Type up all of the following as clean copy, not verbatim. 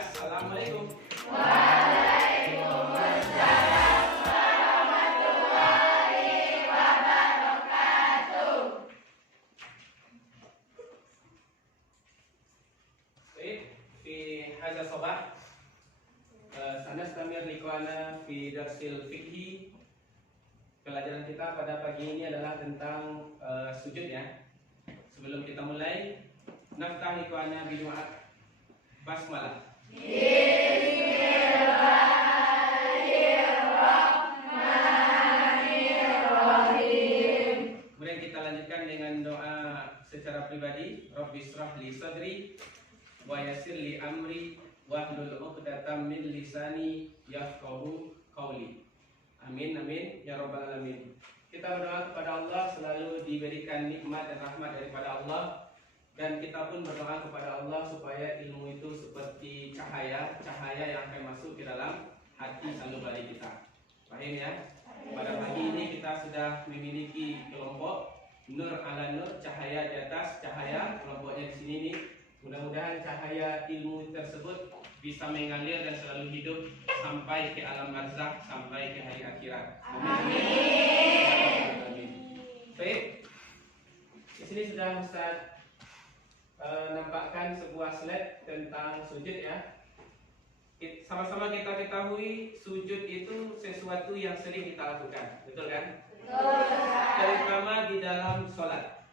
Assalamualaikum. في هذا الصباح سنستمر liqa'ana fi darsil fikhi. Pelajaran kita pada pagi ini adalah tentang sujud ya. Sebelum kita mulai, naftah liqa'ana bi du'a basmalah. Kemudian kita lanjutkan dengan doa secara pribadi. Rabbi shrah li sadri wa yassir li amri wahlul 'uqdatam min lisani yafqahu qawli. Amin amin ya rabbal alamin. Kita berdoa kepada Allah selalu diberikan nikmat dan rahmat daripada Allah, dan kita pun berdoa kepada Allah supaya ilmu itu seperti cahaya yang akan masuk ke dalam hati sanubari kita. Paham ya? Pada pagi ini kita sudah memiliki kelompok Nur ala Nur, cahaya di atas cahaya. Kelompoknya di sini nih. Mudah-mudahan cahaya ilmu tersebut bisa mengalir dan selalu hidup sampai ke alam barzakh, sampai ke hari akhirat. Amin. Baik. Di sini sudah Ustaz nampakkan sebuah slide tentang sujud ya. Sama-sama kita ketahui sujud itu sesuatu yang sering kita lakukan, betul kan? Betul. Terutama di dalam sholat.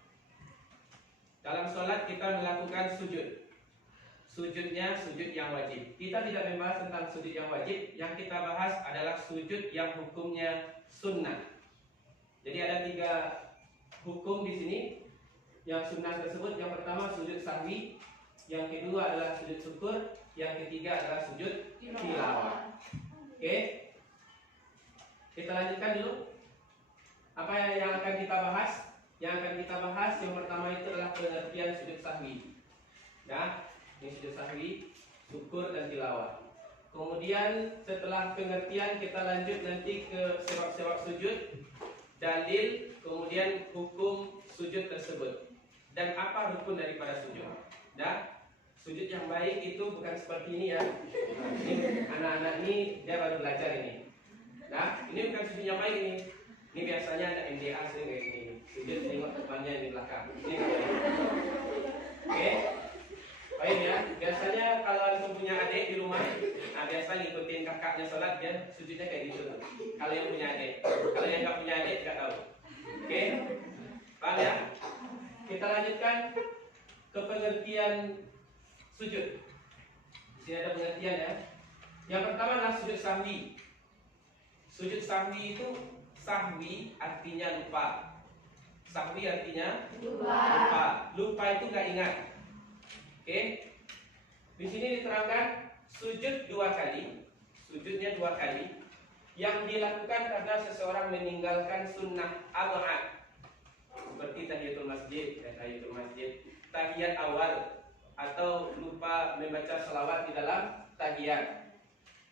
Dalam sholat kita melakukan sujud. Sujudnya sujud yang wajib. Kita tidak membahas tentang sujud yang wajib. Yang kita bahas adalah sujud yang hukumnya sunnah. Jadi ada 3 hukum di sini. Yang sunnah tersebut, yang pertama sujud sahwi, yang kedua adalah sujud syukur, yang ketiga adalah sujud tilawah. Oke? Kita lanjutkan dulu. Apa yang akan kita bahas? Yang akan kita bahas yang pertama itu adalah pengertian sujud sahwi. Ya, ini sujud sahwi, syukur dan tilawah. Kemudian setelah pengertian kita lanjut nanti ke sebab-sebab sujud, dalil, kemudian hukum sujud tersebut, dan apa rukun daripada sujud. Nah, sujud yang baik itu bukan seperti ini ya. Ini anak-anak ini dia baru belajar ini. Nah, ini bukan sujud yang baik ini. Ini biasanya ada MDA sih kayak gini. Sujud tengok depannya di belakang. Ini nggak baik. Oke, baik ya. Biasanya kalau antum punya adik di rumah, nah biasa ngikutin kakaknya sholat dia sujudnya kayak gitu. Kalau yang punya adik, kalau yang nggak punya adik nggak tahu. Oke, paham ya? Kita lanjutkan ke pengertian sujud. Di sini ada pengertian ya. Yang pertama adalah sujud sahwi. Sujud sahwi itu, sahwi artinya lupa. Sahwi artinya lupa. Lupa itu nggak ingat. Oke. Di sini diterangkan sujud 2 kali. Sujudnya 2 kali yang dilakukan karena seseorang meninggalkan sunnah adha'at. Seperti tahiyatul masjid, tahiyat awal, atau lupa membaca selawat di dalam tahiyat.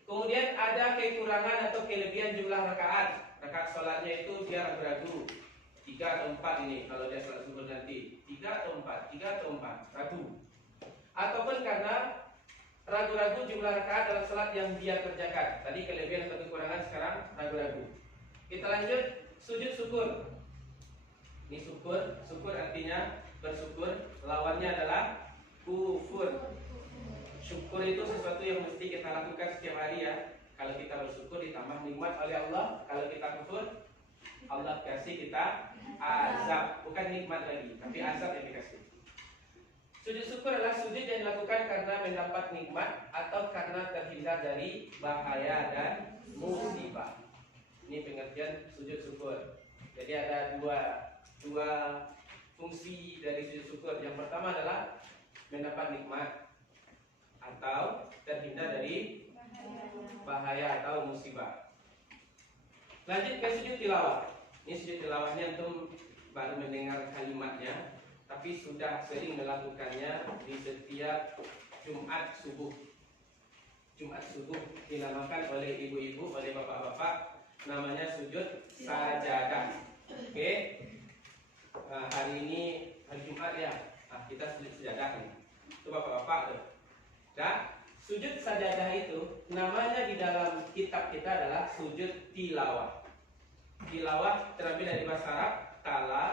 Kemudian ada kekurangan atau kelebihan jumlah rakaat. Rakaat sholatnya itu dia ragu-ragu, 3 atau 4 ini kalau dia sholat subuh nanti 3 atau 4 ragu. Ataupun karena ragu-ragu jumlah rakaat dalam sholat yang dia kerjakan. Tadi kelebihan atau kekurangan, sekarang ragu-ragu. Kita lanjut sujud syukur. Ini syukur artinya bersyukur. Lawannya adalah kufur. Syukur itu sesuatu yang mesti kita lakukan setiap hari ya. Kalau kita bersyukur ditambah nikmat oleh Allah. Kalau kita kufur, Allah kasih kita azab. Bukan nikmat lagi, tapi azab yang dikasih. Sujud syukur adalah sujud yang dilakukan karena mendapat nikmat atau karena terhindar dari bahaya dan musibah. Ini pengertian sujud syukur. Jadi ada dua fungsi dari sujud syukur. Yang pertama adalah mendapat nikmat atau terhindar dari bahaya atau musibah. Lanjut ke sujud tilawah. Ini sujud tilawahnya antum baru mendengar kalimatnya, tapi sudah sering melakukannya di setiap Jumat subuh. Jumat subuh dinamakan oleh ibu-ibu, oleh bapak-bapak, namanya sujud sajadah. Oke. Hari ini hari Jumat ya. Kita sujud sajadah nih. Itu bapak-bapak tuh. Nah, Sujud sajadah itu namanya di dalam kitab kita adalah sujud tilawah. Tilawah terambil dari bahasa Arab tala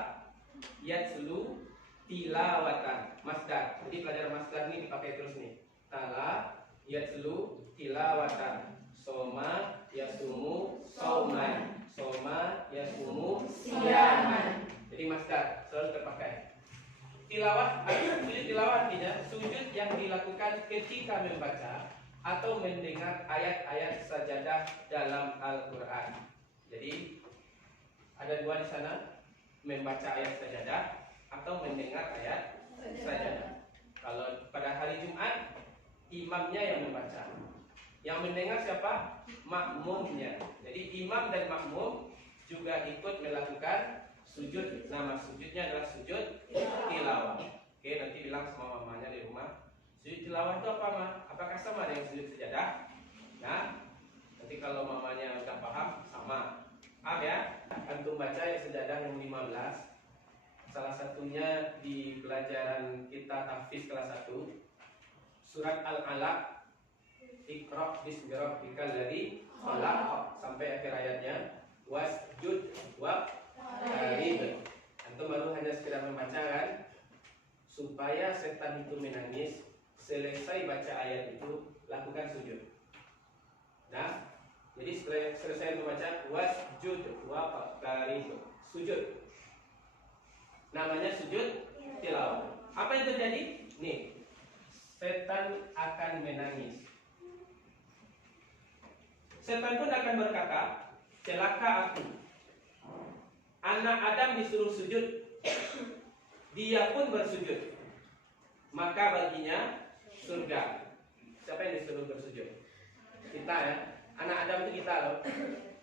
yatslu tilawatan, masdar. Jadi pelajaran masdar ini dipakai terus nih. Tala yatslu tilawatan, soma yasumu sauman, soma yasumu siyaman. Jadi masdar selalu terpakai. Tilawah, sujud tilawah artinya sujud yang dilakukan ketika membaca atau mendengar ayat-ayat sajadah dalam Al-Quran. Jadi ada dua di sana, membaca ayat sajadah atau mendengar ayat sajadah. Kalau pada hari Jumat, imamnya yang membaca. Yang mendengar siapa? Makmumnya. Jadi imam dan makmum juga ikut melakukan sujud. Nama sujudnya adalah sujud tilawah. Oke, nanti bilang sama mamanya di rumah, sujud tilawah itu apa, Ma? Apakah sama dengan sujud sajadah? Nah, nanti kalau mamanya udah paham, sama. Paham ya? Antum baca yang sajadah yang 15. Salah satunya di pelajaran kita tahfiz kelas 1, surat Al-Alaq, Iqra bismi rabbikal ladzi khalaq, sampai akhir ayatnya, wasjud waqtarib. Antum baru hanya sekedar membaca kan? Supaya setan itu menangis, selesai baca ayat itu lakukan sujud. Nah, jadi selesai membaca wasjud waqtarib, sujud. Namanya sujud tilawah. Apa yang terjadi? Nih, setan akan menangis. Setan pun akan berkata, celaka aku. Anak Adam disuruh sujud, dia pun bersujud, maka baginya surga. Siapa yang disuruh bersujud? Kita ya. Anak Adam itu kita loh.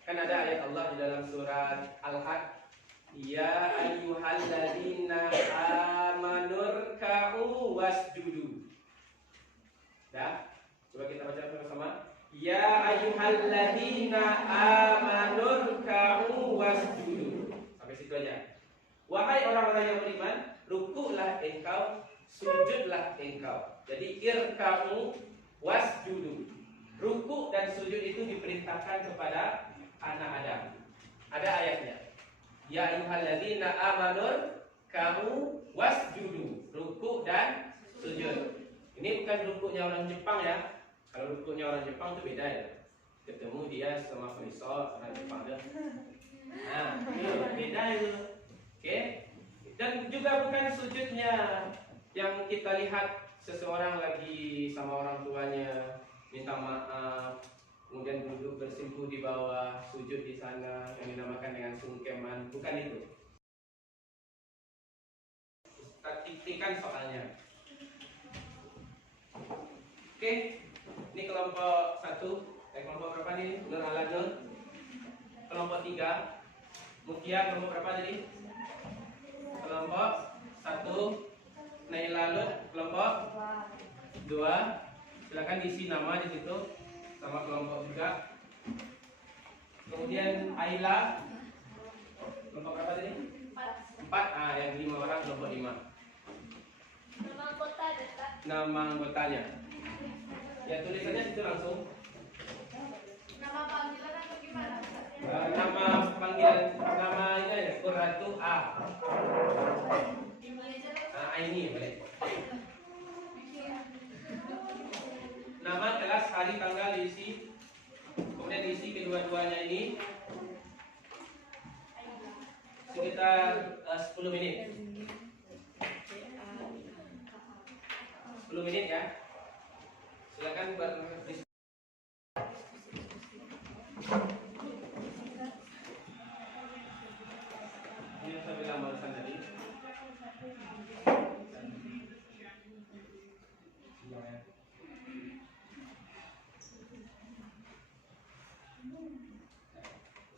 Kan ada ayat Allah di dalam surat Al-Hajj, ya ayyuhalladzina amanur ka'u wasjudu. Dah, coba kita baca bersama. Ya ayyuhalladzina amanur ka'u wasjudu. Sampai situ aja. Wahai orang-orang yang beriman, rukuklah engkau, sujudlah engkau. Jadi irka'u wasjudu. Rukuk dan sujud itu diperintahkan kepada anak Adam. Ada ayatnya. Ya ayyuhalladzina amanur kamu wasjudu, rukuk dan sujud. Ini bukan rukuknya orang Jepang ya. Kalau rukuknya orang Jepang itu beda ya. Ketemu dia sama Faisal orang Jepang dia. Nah, itu beda itu. Oke. Dan juga bukan sujudnya yang kita lihat seseorang lagi sama orang tuanya minta maaf, kemudian duduk bersimpuh di bawah, sujud di sana, yang dinamakan dengan sungkeman. Bukan itu. Statistikkan soalnya. Oke, ini kelompok 1. Kelompok berapa nih? Nur ala Nur. Kelompok 3. Mukia kelompok berapa tadi? Kelompok 1. Naila Lut kelompok 2. Silakan diisi nama di situ sama kelompok juga. Kemudian Aila kelompok berapa tadi? 4. Ah, yang 5 orang kelompok 5. Nama anggota ada tak? Nama anggotanya. Ya tulisannya situ langsung. Nama panggilan atau gimana? Nama panggilan, nama ini ya Qurratu A. Ini aja. Ini boleh. Nama, kelas, hari, tanggal diisi. Kemudian diisi kedua-duanya ini sekitar 10 menit. 10 menit ya. Silakan berdiskusi. Ini saya bilang barusan tadi.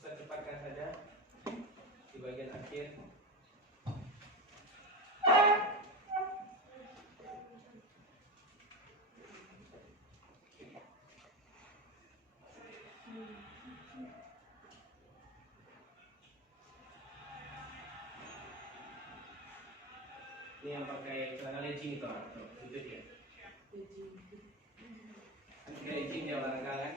Saya cepatkan saja di bagian akhir. Ini yang pakai celana legging itu, sujud ya. Nggak izin ya olahraga kan.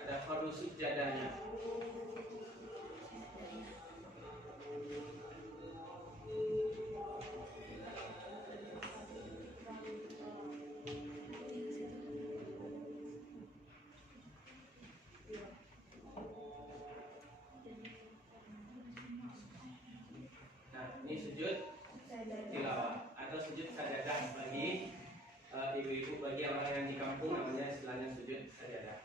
Ada fardu sujadanya. Nah, ini sujud tilawah atau sujud sajadah bagi ibu-ibu, bagi orang yang di kampung namanya istilahnya sujud sajadah.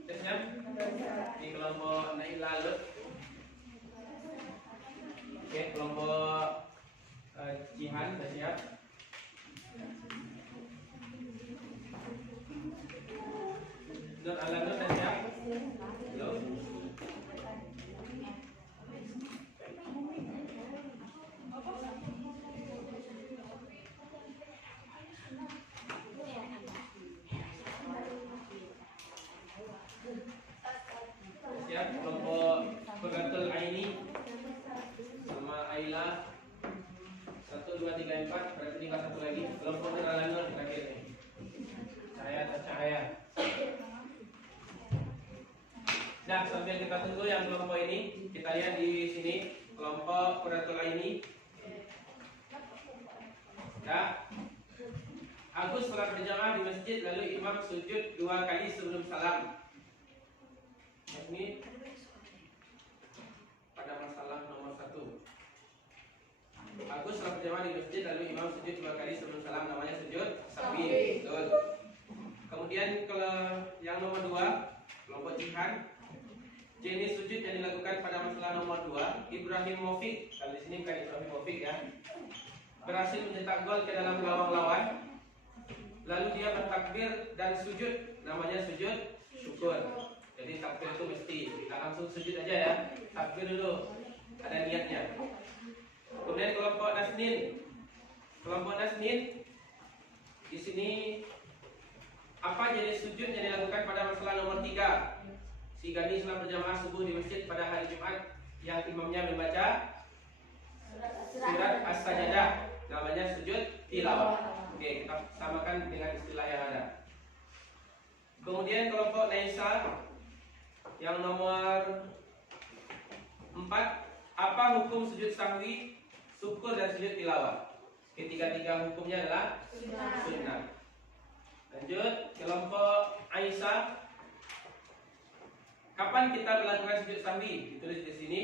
Sudah siap? Di kelompok naik lalut. Oke, kelompok Jihan sudah siap? Nur Alanur sudah siap? Belum? Siap? Kelompok Qurratul Aini sama Aila 1, 2, 3, 4. Berarti tinggal satu lagi. Kelompok Nur Alanur terakhir nih. Cahaya atau cahaya. Nah, sambil kita tunggu yang kelompok ini, kita lihat di sini kelompok Qurratul Aini. Ya. Agus sholat berjamaah di masjid, lalu imam sujud 2 kali sebelum salam. Ini pada masalah nomor 1. Agus sholat berjamaah di masjid, lalu imam sujud 2 kali sebelum salam, namanya sujud sahwi. Betul. Kemudian kalau yang nomor 2, kelompok Jihan, jenis sujud yang dilakukan pada masalah nomor 2, Ibrahim Mofik. Kalau di sini bukan Ibrahim Mofik ya. Berhasil mencetak gol ke dalam gawang lawan. Lalu dia bertakbir dan sujud, namanya sujud syukur. Jadi takbir itu mesti, tidak langsung sujud aja ya. Takbir dulu, ada niatnya. Kemudian kelompok Nasnin. Kelompok Nasnin di sini apa jenis sujud yang dilakukan pada masalah nomor 3? Si gadis sholat berjamaah subuh di masjid pada hari Jumat yang imamnya membaca surat As-Sajdah, namanya sujud tilawah. Oke, kita samakan dengan istilah yang ada. Kemudian kelompok Naisa yang nomor 4, apa hukum sujud sahwi, syukur dan sujud tilawah? Ketiga-tiga hukumnya adalah sunnah. Lanjut, kelompok Aisyah. Kapan kita melakukan sujud sahwi? Ditulis di sini,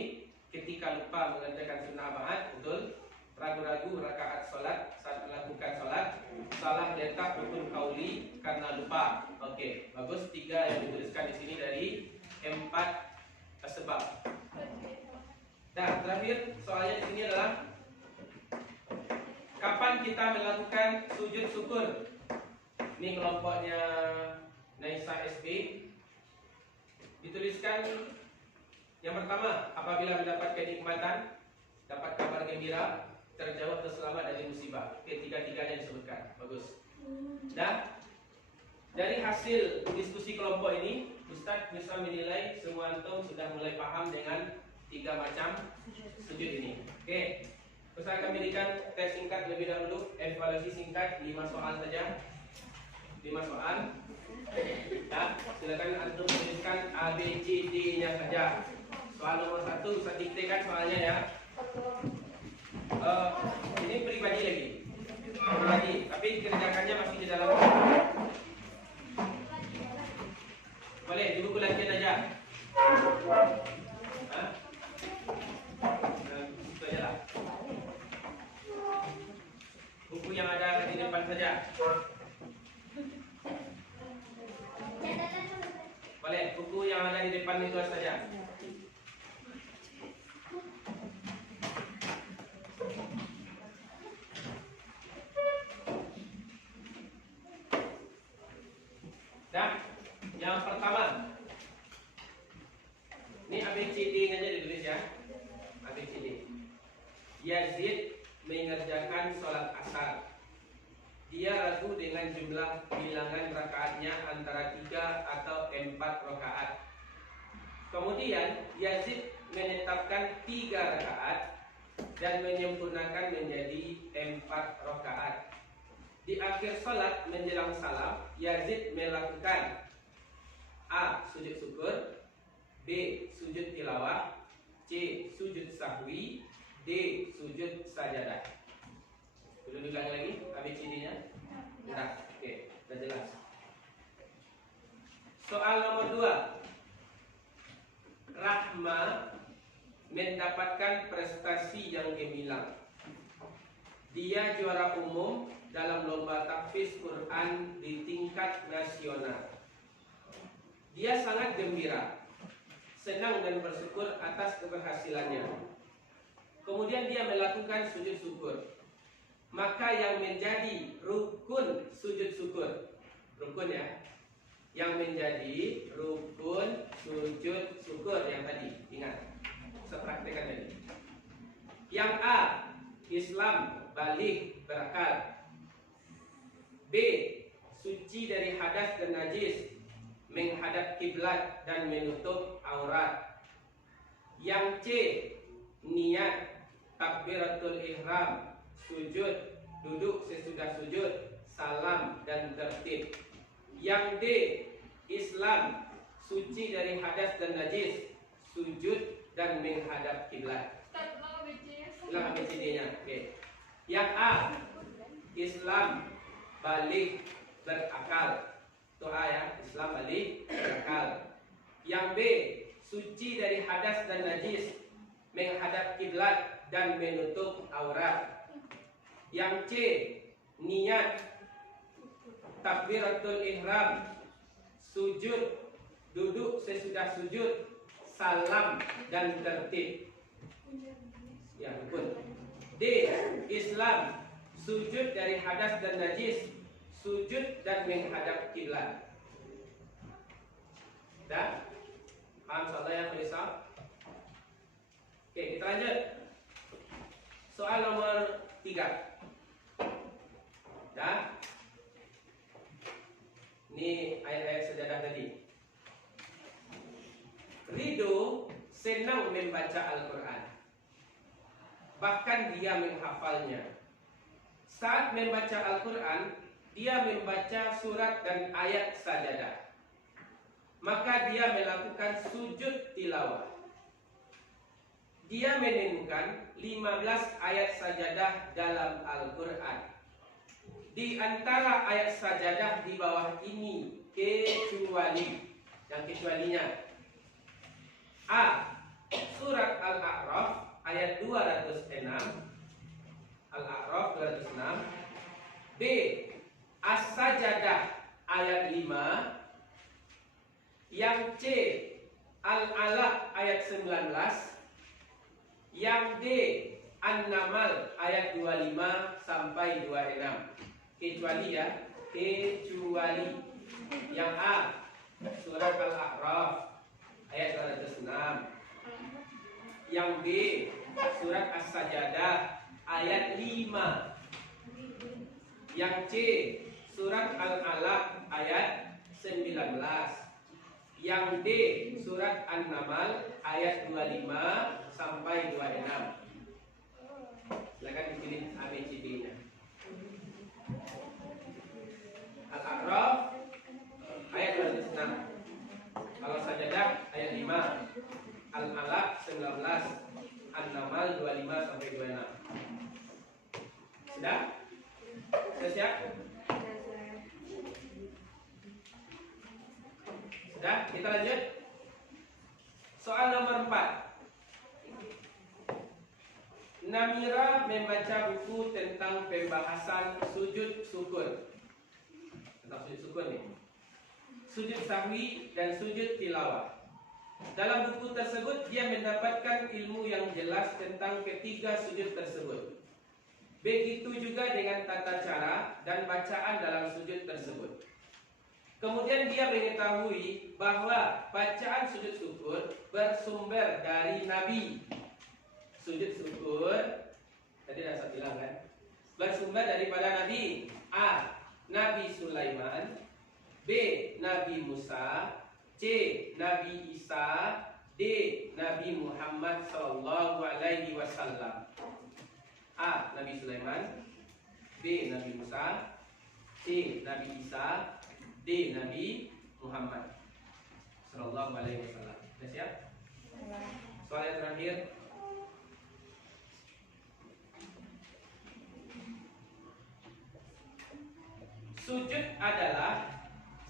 ketika lupa mengerjakan sunnah ba'ad, betul. Ragu-ragu rakaat sholat saat melakukan sholat, salah letak rukun kauli karena lupa. Oke, bagus. 3 yang dituliskan di sini dari 4 sebab. Nah, terakhir soalnya di sini adalah kapan kita melakukan sujud syukur? Ini kelompoknya Naisa SB. Dituliskan yang pertama, apabila mendapatkan kenikmatan, dapat kabar gembira, terjawab atau selamat dari musibah. Ketiga-tiganya disebutkan. Bagus. Nah, dari hasil diskusi kelompok ini, Ustadz bisa menilai semua antum sudah mulai paham dengan 3 macam sujud ini. Oke, Ustadz akan berikan tes singkat lebih dahulu, evaluasi singkat 5 soal saja. 5 soal. Ya, silakan antum tuliskan A, B, C, D-nya saja. Soal nomor 1 Ustadz diktekan soalnya ya. Ini pribadi lagi, tapi kerjakannya masih di dalam. Boleh di buku latihan aja. Boleh, buku yang ada di depan itu saja. Dah, yang pertama. Ini ABCD-nya aja ditulis ya. ABCD. Yazid mengerjakan sholat asar. Dia ragu dengan jumlah bilangan rakaatnya antara 3 atau 4 rakaat. Kemudian Yazid menetapkan 3 rakaat dan menyempurnakan menjadi 4 rakaat. Di akhir sholat menjelang salam, Yazid melakukan A. Sujud syukur, B. Sujud tilawah, C. Sujud sahwi, D. Sujud sajadah. Perlu diulangi lagi ABCD-nya? Nah, oke, sudah jelas. Soal nomor 2. Rahma mendapatkan prestasi yang gemilang. Dia juara umum dalam lomba tahfiz Quran di tingkat nasional. Dia sangat gembira, senang dan bersyukur atas keberhasilannya. Kemudian dia melakukan sujud syukur. Maka yang menjadi rukun sujud syukur, rukun ya, yang menjadi rukun sujud syukur yang tadi, ingat, saya praktekkan tadi. Yang A, Islam balik berakal. B, suci dari hadas dan najis, menghadap kiblat dan menutup aurat. Yang C, niat takbiratul ihram, sujud, duduk sesudah sujud, salam dan tertib. Yang D, Islam suci dari hadas dan najis, sujud dan menghadap kiblat. Ulang ABCD-nya. Oke. Yang A, Islam balik berakal. Itu A ya, Islam balik berakal. Yang B, suci dari hadas dan najis, menghadap kiblat dan menutup aurat. Yang C, niat takbiratul ihram, sujud, duduk sesudah sujud, salam dan tertib. Ya, betul. D, Islam sujud dari hadas dan najis, sujud dan menghadap kiblat. Dah? Paham soalnya yang Faisal? Oke, kita lanjut. Soal nomor 3. Dah? Ini ayat-ayat sejadah tadi. Ridho senang membaca Al-Quran. Bahkan dia menghafalnya. Saat membaca Al-Quran, dia membaca surat dan ayat sajadah. Maka dia melakukan sujud tilawah. Dia menemukan 15 ayat sajadah dalam Al-Quran. Di antara ayat sajadah di bawah ini kecuali, yang kecualinya A. Surat Al-A'raf ayat 206, Al-A'raf 206. B. As-Sajadah ayat 5. Yang C. Al-Alaq ayat 19. Yang D. An-Namal ayat 25 sampai 26. Kecuali ya, kecuali. Yang A, surat Al-A'raf ayat 206. Yang B, surat As-Sajadah ayat 5. Yang C, surat Al-Alaq ayat 19. Yang D, surat An-Namal ayat 25 sampai 26. Silakan dipilih ABCD-nya. Al-A'raf ayat 206. Kalau sajadah ayat 5. Al-Alaq 19. An-Namal 25 sampai 26. Sudah? Sudah siap? Sudah? Kita lanjut. Soal nomor 4. Namira membaca buku tentang pembahasan sujud syukur. Tentang sujud syukur nih. Sujud sahwi dan sujud tilawah. Dalam buku tersebut dia mendapatkan ilmu yang jelas tentang ketiga sujud tersebut. Begitu juga dengan tata cara dan bacaan dalam sujud tersebut. Kemudian dia mengetahui bahwa bacaan sujud syukur bersumber dari Nabi. Sujud syukur tadi dah saya bilang kan, bersumber daripada Nabi. A. Nabi Sulaiman. B. Nabi Musa. C. Nabi Isa. D. Nabi Muhammad sallallahu alaihi wasallam. A. Nabi Sulaiman. B. Nabi Musa. C. Nabi Isa. D. Nabi Muhammad sallallahu alaihi wasallam. Sudah siap? Soal yang terakhir. Sujud adalah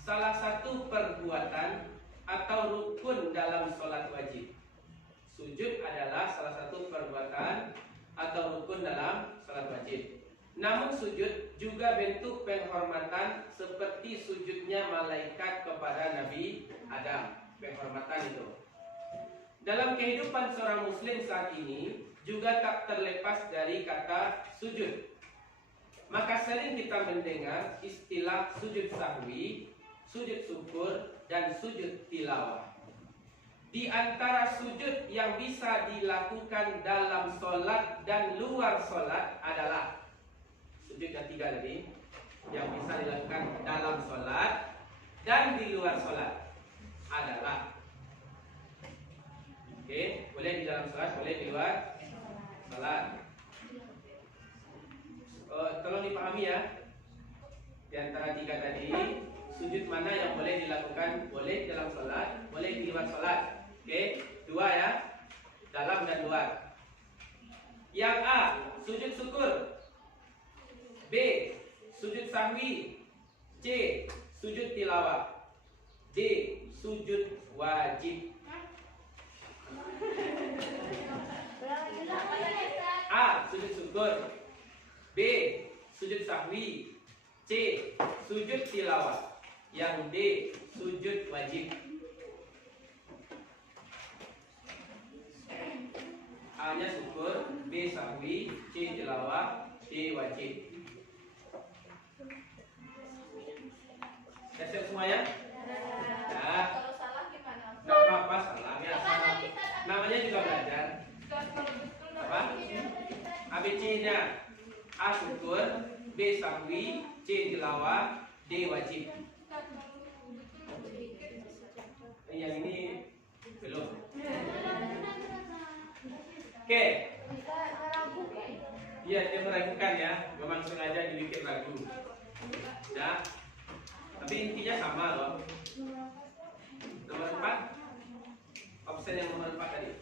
salah satu perbuatan atau rukun dalam sholat wajib. Sujud adalah salah satu perbuatan atau rukun dalam sholat wajib. Namun sujud juga bentuk penghormatan seperti sujudnya malaikat kepada Nabi Adam. Penghormatan itu. Dalam kehidupan seorang muslim saat ini juga tak terlepas dari kata sujud. Maka sering kita mendengar istilah sujud sahwi, sujud syukur, dan sujud tilawah. Di antara sujud yang bisa dilakukan dalam sholat dan luar sholat adalah sujud yang tiga tadi, yang bisa dilakukan dalam sholat dan di luar sholat adalah, oke, boleh di dalam sholat, boleh di luar sholat. Tolong dipahami ya. Di antara tiga tadi, sujud mana yang boleh dilakukan? Boleh dalam sholat, boleh di luar sholat. Oke, dua ya, dalam dan luar. Yang A, sujud syukur. B, sujud sahwi. C, sujud tilawah. D, sujud wajib. A, sujud syukur. B. Sujud sahwi. C. Sujud tilawah. Yang D. Sujud wajib. A nya syukur, B sahwi, C tilawah, D wajib. Sudah siap semua ya? Ya. Kalau salah gimana? Nggak apa-apa salah ya. Salah. Namanya juga belajar. Apa? ABC-nya. A syukur, B sahwi, C tilawah, D wajib. Yang ini belum. Oke. Iya, dia meragukan ya. Memang sengaja dibikin ragu. Ya. Tapi intinya sama loh. Nomor 4. Opsi yang nomor 4 tadi.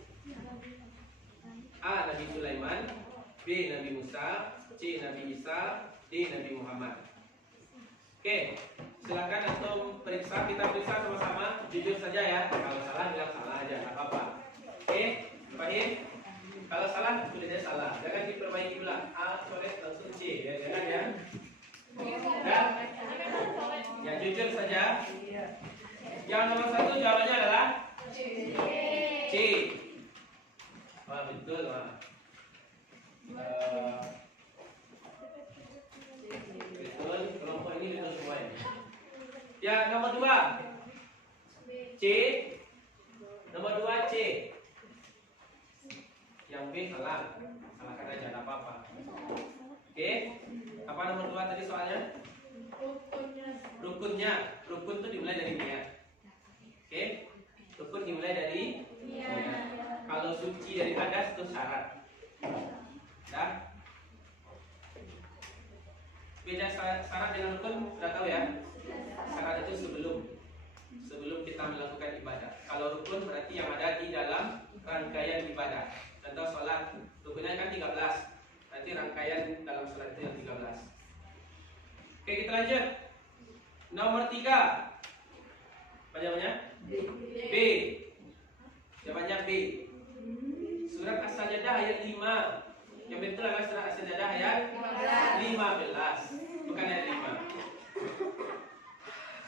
A. Nabi Sulaiman. B. Nabi Musa. C. Nabi Isa. D. Nabi Muhammad. Oke, silakan antum periksa. Kita periksa sama-sama. Jujur saja ya. Kalau salah bilang salah aja, nggak apa-apa. Oke, paham? Kalau salah tulisnya salah. Jangan diperbaiki ulang. A coret langsung C. Ya, jangan ya. Ya, jujur saja. Yang nomor 1 jawabannya adalah C. Wah, betul, Wah. Betul, kelompok ini betul semua ya. Ya, nomor 2 C. Nomor 2 C. Yang B salah. Salahkan aja, tidak apa-apa. Oke. Apa nomor 2 tadi soalnya? Rukunnya. Rukun itu dimulai dari niat. Oke. Rukun dimulai dari niat. Kalau suci dari hadas itu syarat. Ya. Beda syarat dengan rukun sudah tahu ya. Syarat itu sebelum kita melakukan ibadah. Kalau rukun berarti yang ada di dalam rangkaian ibadah. Contoh sholat, rukunnya kan 13. Nanti rangkaian dalam sholat itu yang 13. Oke, kita lanjut. Nomor 3. Apa jawabannya? B. Jawabannya B. Surat As-Sajdah ayat 5. Yang betul adalah surat As-Sajdah ayat 15, bukan ayat 5.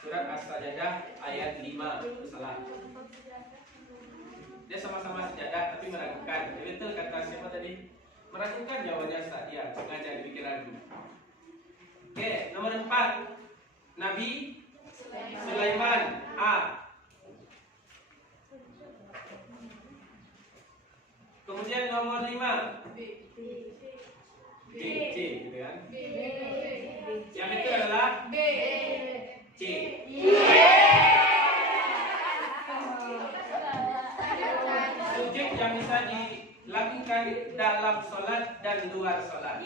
Surat As-Sajdah ayat 5, itu salah. Dia sama-sama sejadah tapi meragukan. Yang betul kata siapa tadi? Meragukan jawabannya Ustaz. Ya, sengaja dibikin ragu. Oke, nomor 4. Nabi Sulaiman. A. Kemudian nomor 5. C, gitu kan? Yang betul adalah C. Sujud yang bisa dilakukan dalam sholat dan luar sholat.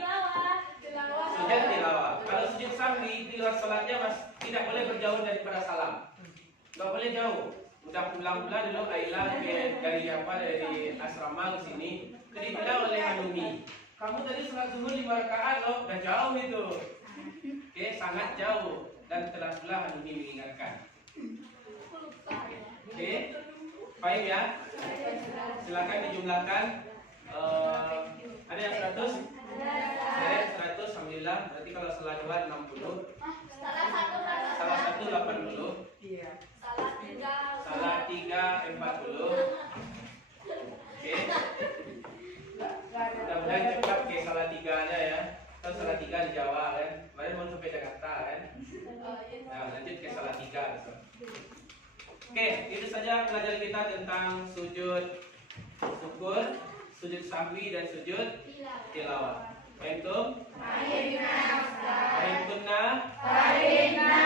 Sujud tilawah. Kalau sujud sahwi di luar sholatnya tidak boleh berjauh daripada salam. Tidak boleh jauh. Udah pulang-pulang dulu Ayla dari asrama ke sini. Jadi bilang oleh Hanumi, kamu tadi sholat zuhur 5 rakaat loh, udah jauh itu. Oke, sangat jauh. Dan telah pula Hanumi mengingatkan. Oke, paham ya? Silakan dijumlahkan. Ada yang 100? Saya 100, alhamdulillah. Berarti kalau salah 2 60. Salah 1 80. Salah 3 40. Oke. Mudah-mudahan cepat ke salah 3-nya ya. Atau salah 3 di Jawa kan. Kemarin mau sampai Jakarta kan. Nah, lanjut ke salah 3. Oke, itu saja pelajaran kita tentang sujud syukur, sujud sahwi dan sujud tilawah. Fahimtum? Fahimtunna?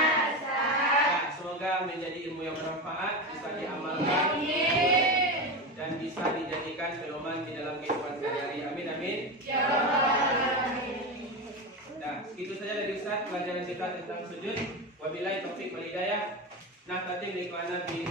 Nah, semoga menjadi ilmu yang bermanfaat, bisa diamalkan dan bisa dijadikan pedoman di dalam kehidupan sehari-hari. Amin amin. Nah, segitu saja dari Ustaz pelajaran kita tentang sujud. Wabillahi taufik wal hidayah. Nah, tadi ikhwana bi